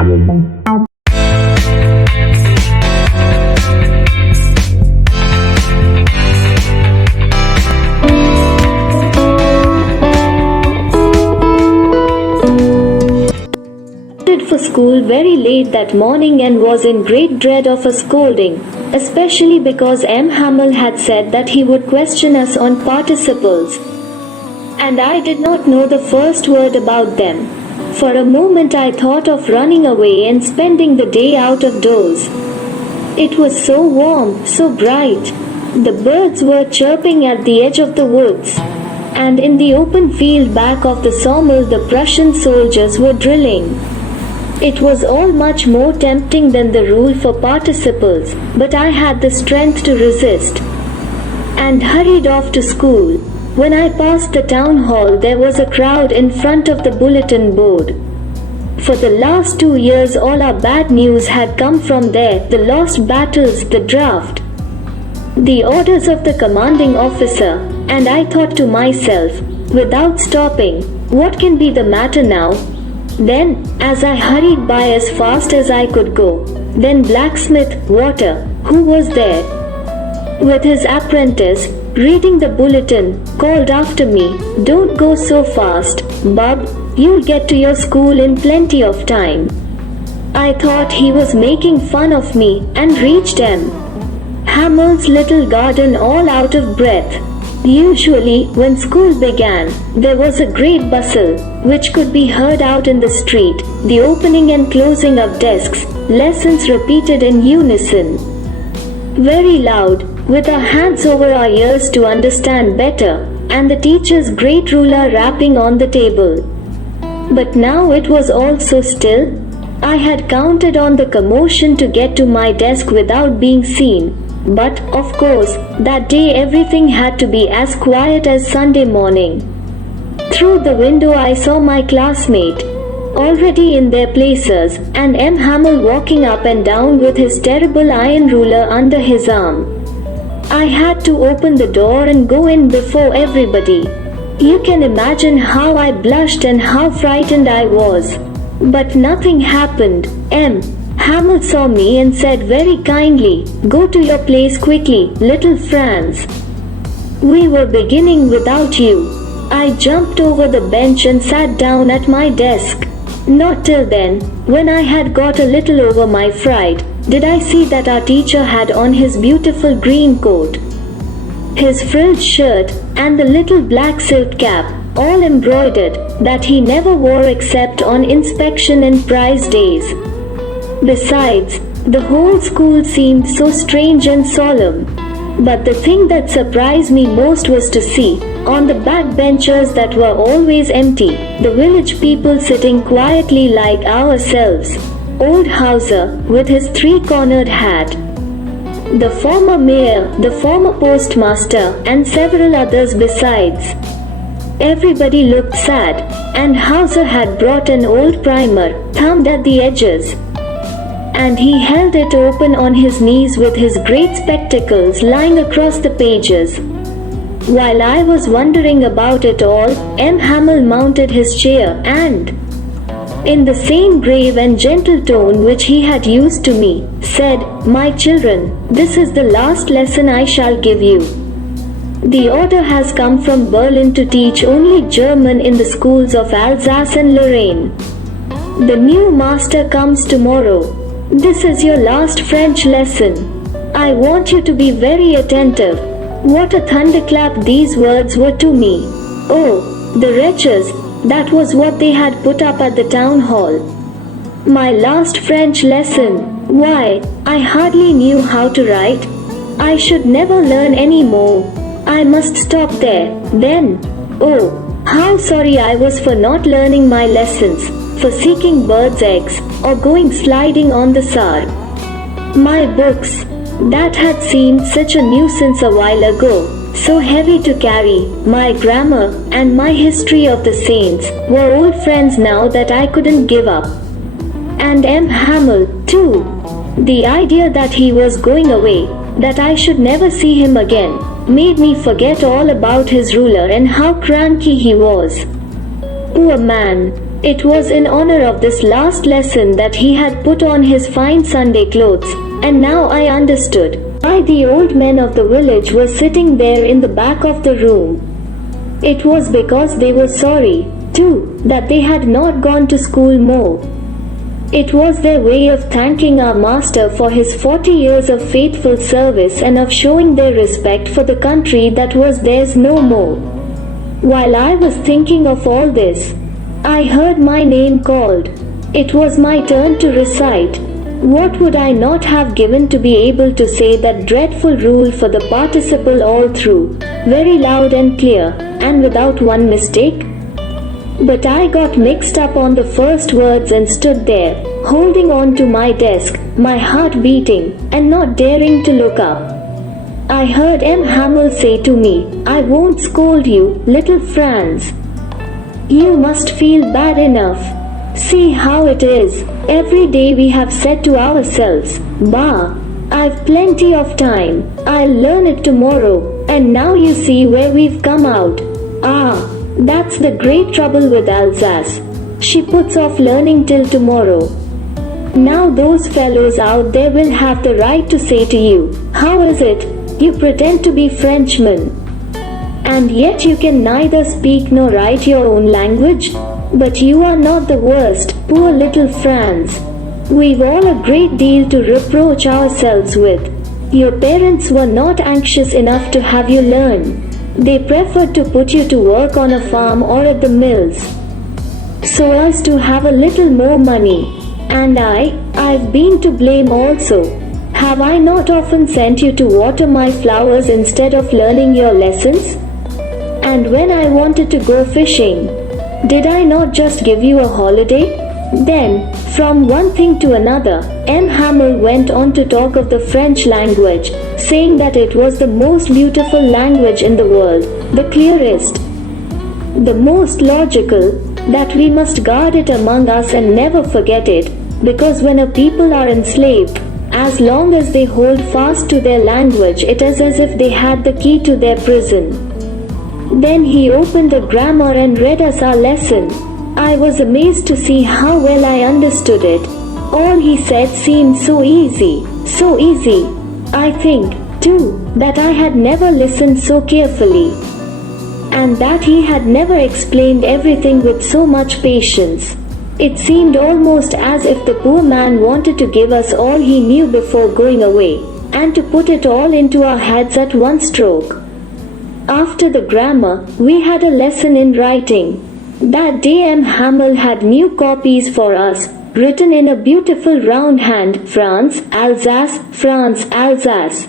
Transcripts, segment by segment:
For school very late that morning and was in great dread of a scolding, especially because M. Hamel had said that he would question us on participles. And I did not know the first word about them. For a moment I thought of running away and spending the day out of doors. It was so warm, so bright. The birds were chirping at the edge of the woods. And in the open field back of the sawmill the Prussian soldiers were drilling. It was all much more tempting than the rule for participles, but I had the strength to resist, and hurried off to school. When I passed the town hall there was a crowd in front of the bulletin board. For the last 2 years all our bad news had come from there, the lost battles, the draft, the orders of the commanding officer, and I thought to myself, without stopping, what can be the matter now? Then, as I hurried by as fast as I could go, then blacksmith Water, who was there with his apprentice, reading the bulletin, called after me, "Don't go so fast, bub, you'll get to your school in plenty of time." I thought he was making fun of me, and reached M. Hamel's little garden all out of breath. Usually, when school began, there was a great bustle, which could be heard out in the street, the opening and closing of desks, lessons repeated in unison, very loud, with our hands over our ears to understand better, and the teacher's great ruler rapping on the table. But now it was all so still. I had counted on the commotion to get to my desk without being seen. But, of course, that day everything had to be as quiet as Sunday morning. Through the window I saw my classmate, already in their places, and M. Hamel walking up and down with his terrible iron ruler under his arm. I had to open the door and go in before everybody. You can imagine how I blushed and how frightened I was. But nothing happened. M. Hamel saw me and said very kindly, "Go to your place quickly, little Franz. We were beginning without you." I jumped over the bench and sat down at my desk. Not till then, when I had got a little over my fright, did I see that our teacher had on his beautiful green coat, his frilled shirt, and the little black silk cap, all embroidered, that he never wore except on inspection and prize days. Besides, the whole school seemed so strange and solemn. But the thing that surprised me most was to see, on the back benches that were always empty, the village people sitting quietly like ourselves. Old Hauser, with his three-cornered hat, the former mayor, the former postmaster, and several others besides. Everybody looked sad, and Hauser had brought an old primer, thumbed at the edges, and he held it open on his knees with his great spectacles lying across the pages. While I was wondering about it all, M. Hamel mounted his chair and, in the same grave and gentle tone which he had used to me, said, "My children, this is the last lesson I shall give you. The order has come from Berlin to teach only German in the schools of Alsace and Lorraine. The new master comes tomorrow. This is your last French lesson. I want you to be very attentive." What a thunderclap these words were to me. Oh, the wretches, that was what they had put up at the town hall. My last French lesson. Why, I hardly knew how to write. I should never learn any more. I must stop there, then. Oh, how sorry I was for not learning my lessons, for seeking birds' eggs, or going sliding on the Saar. My books, that had seemed such a nuisance a while ago, so heavy to carry, my grammar, and my history of the saints, were old friends now that I couldn't give up. And M. Hamel, too. The idea that he was going away, that I should never see him again, made me forget all about his ruler and how cranky he was. Poor man, It was in honor of this last lesson that he had put on his fine Sunday clothes, and now I understood why the old men of the village were sitting there in the back of the room. It was because they were sorry, too, that they had not gone to school more. It was their way of thanking our master for his 40 years of faithful service and of showing their respect for the country that was theirs no more. While I was thinking of all this, I heard my name called. It was my turn to recite. What would I not have given to be able to say that dreadful rule for the participle all through, very loud and clear, and without one mistake? But I got mixed up on the first words and stood there, holding on to my desk, my heart beating, and not daring to look up. I heard M. Hamel say to me, "I won't scold you, little Franz. You must feel bad enough. See how it is. Every day we have said to ourselves, 'Bah, I've plenty of time, I'll learn it tomorrow,' and now you see where we've come out. Ah, that's the great trouble with Alsace. She puts off learning till tomorrow. Now those fellows out there will have the right to say to you, 'How is it? You pretend to be Frenchmen, and yet you can neither speak nor write your own language? But you are not the worst, poor little Franz. We've all a great deal to reproach ourselves with. Your parents were not anxious enough to have you learn. They preferred to put you to work on a farm or at the mills, so as to have a little more money. And I've been to blame also. Have I not often sent you to water my flowers instead of learning your lessons? And when I wanted to go fishing, did I not just give you a holiday?" Then, from one thing to another, M. Hamel went on to talk of the French language, saying that it was the most beautiful language in the world, the clearest, the most logical, that we must guard it among us and never forget it, because when a people are enslaved, as long as they hold fast to their language, it is as if they had the key to their prison. Then he opened a grammar and read us our lesson. I was amazed to see how well I understood it. All he said seemed so easy, so easy. I think, too, that I had never listened so carefully, and that he had never explained everything with so much patience. It seemed almost as if the poor man wanted to give us all he knew before going away, and to put it all into our heads at one stroke. After the grammar, we had a lesson in writing. That day M. Hamel had new copies for us, written in a beautiful round hand, France, Alsace, France, Alsace.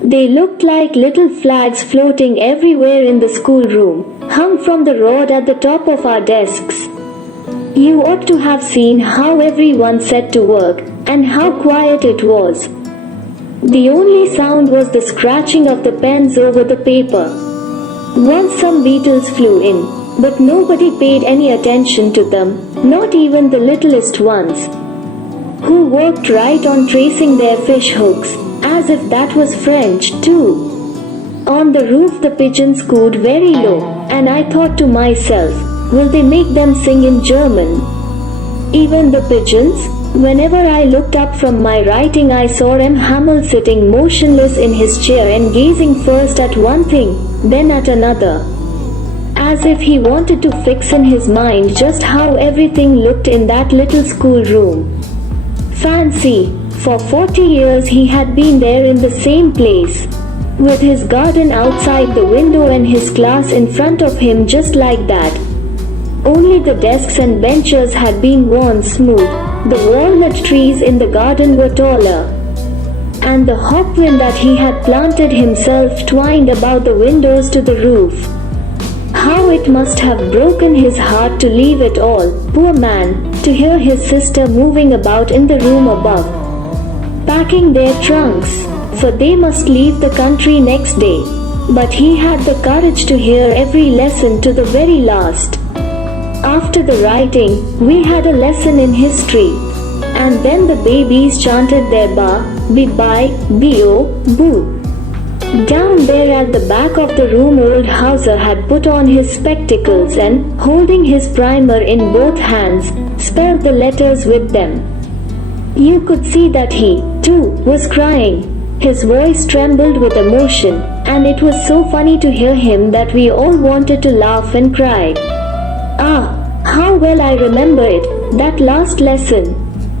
They looked like little flags floating everywhere in the schoolroom, hung from the rod at the top of our desks. You ought to have seen how everyone set to work, and how quiet it was. The only sound was the scratching of the pens over the paper. Once some beetles flew in, but nobody paid any attention to them, not even the littlest ones, who worked right on tracing their fish hooks, as if that was French too. On the roof the pigeons cooed very low, and I thought to myself, will they make them sing in German? Even the pigeons? Whenever I looked up from my writing, I saw M. Hamel sitting motionless in his chair and gazing first at one thing, then at another, as if he wanted to fix in his mind just how everything looked in that little schoolroom. Fancy, for 40 years he had been there in the same place, with his garden outside the window and his class in front of him just like that. Only the desks and benches had been worn smooth, the walnut trees in the garden were taller, and the hawthorn that he had planted himself twined about the windows to the roof. How it must have broken his heart to leave it all, poor man, to hear his sister moving about in the room above, packing their trunks, for they must leave the country next day. But he had the courage to hear every lesson to the very last. After the writing, we had a lesson in history, and then the babies chanted their ba, bi, bi, bo, boo. Down there at the back of the room, old Hauser had put on his spectacles and, holding his primer in both hands, spelled the letters with them. You could see that he, too, was crying. His voice trembled with emotion, and it was so funny to hear him that we all wanted to laugh and cry. Ah, how well I remember it, that last lesson.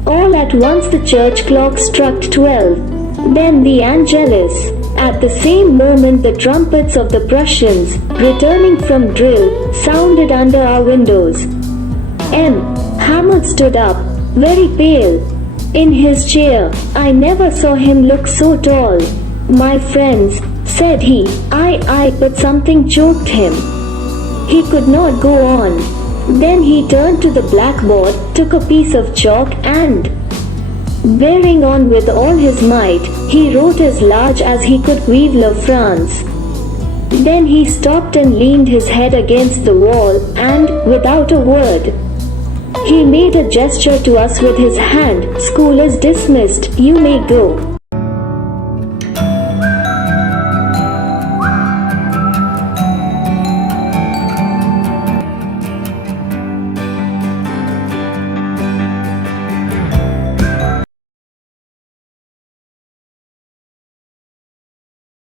All at once the church clock struck 12. Then the Angelus. At the same moment the trumpets of the Prussians, returning from drill, sounded under our windows. Hamlet stood up, very pale. In his chair, I never saw him look so tall. My friends, said he, but something choked him. He could not go on. Then he turned to the blackboard, took a piece of chalk and, bearing on with all his might, he wrote as large as he could Vive France. Then he stopped and leaned his head against the wall and, without a word, he made a gesture to us with his hand. School is dismissed, you may go.